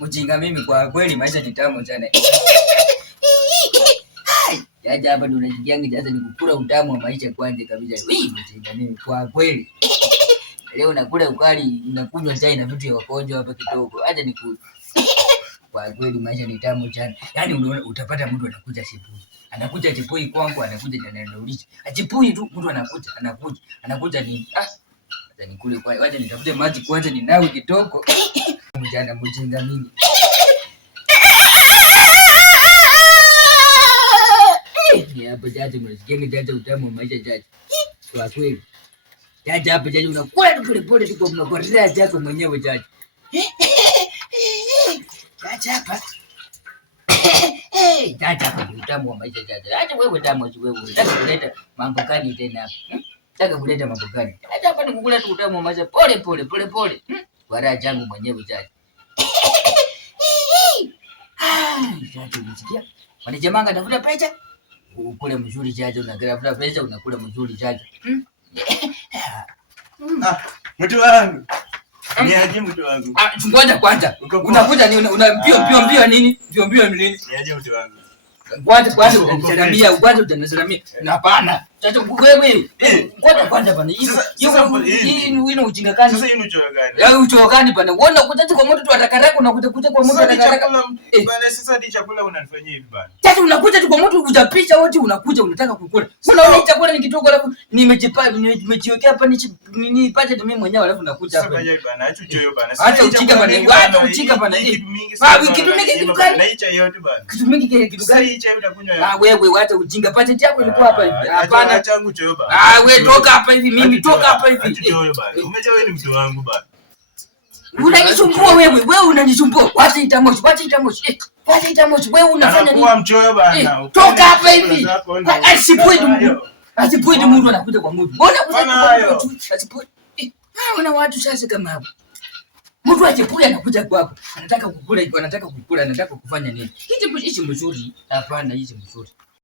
Mjinga mimi kwa kweli maisha ni tamu sana. Jaja hapa ndo unajikianga sasa ni kukula utamu wa maisha kwanza kabisa. Mjinga mimi kwa kweli. Leo nakula ukali nakunywa chai na vitu ya wakonjo hapa kidogo. Acha nikule. Kwa kweli maisha ni tamu sana. Yaani unaona utapata mtu anakuja Chipui. Anakuja Chipui kwangu anakuja na ananiuliza. Chipui tu mtu anakuja ni acha nikule kwa. Acha nitafute maji kwanza ninawe kidogo. Mjana mjinga mimi. Ni hapo jaji mnasikia jaji utamu wa maisha jaji. Kwa kweli. Jaji hapa jaji unakula tu pole pole tu kwa mnakorea jaji mwenyewe jaji. Jaji hapa. Jaji hapa ni utamu wa maisha jaji. Acha wewe tamu wewe. Unataka kuleta mambo gani tena hapa? Unataka kuleta mambo gani? Acha hapa ni kukula tu utamu wa maisha pole pole. Kwa raha yangu mwenyewe jaji. Jaji unasikia? Wanajamanga tafuta pesa. Ukule mzuri jaji, unakula pesa unakula mzuri jaji. Mtu wangu. Ni aje mtu wangu. Ngoja kwanza. Unakuja ni una mbio nini? Mbio nini? Ni aje mtu wangu. Kwanza utanisalamia, hapana. Sasa wewe, kwanza bana. Hii ni ujinga gani? Sasa hii ni ujinga gani? Ya ujinga gani bana? Unaona kuja kwa mtu tu atakaraka unakuja kwa mtu atakaraka. Bana sasa hadi chakula unanifanyia hivi bana. Sasa unakuja tu kwa mtu kujapisha wote unakuja unataka kukula. Unaona hii chakula ni kidogo alafu nimejiwekea hapa nipate tu mimi mwenyewe alafu nakuja hapa. Sasa bana, acha uchoyo bana. Acha ujinga bana. Acha ujinga bana. Kitu mingi kitu gani? Na hicho yote bana. Kitu mingi kitu gani? Chai utakunywa. Wewe acha ujinga. Patent yako ilikuwa hapa hivi. Hapana changu choyo bana. Wewe toka hapa hivi, mimi toka hapa hivi. Acha choyo bana. Umeja wewe ni mtu wangu bana. Unanisumbua wewe unanisumbua. Wacha itamoshi. Wewe unafanya nini? Kwa mchoyo bana. Toka hapa hivi. Asipoi mtu anakuja kwa mtu. Mbona kuja asipoi? Una watu sasa kama hapo. Mtu ajipui anakuja kwako. Anataka kukula, anataka kufanya nini? Hichi mzuri. Hapana, hichi mzuri.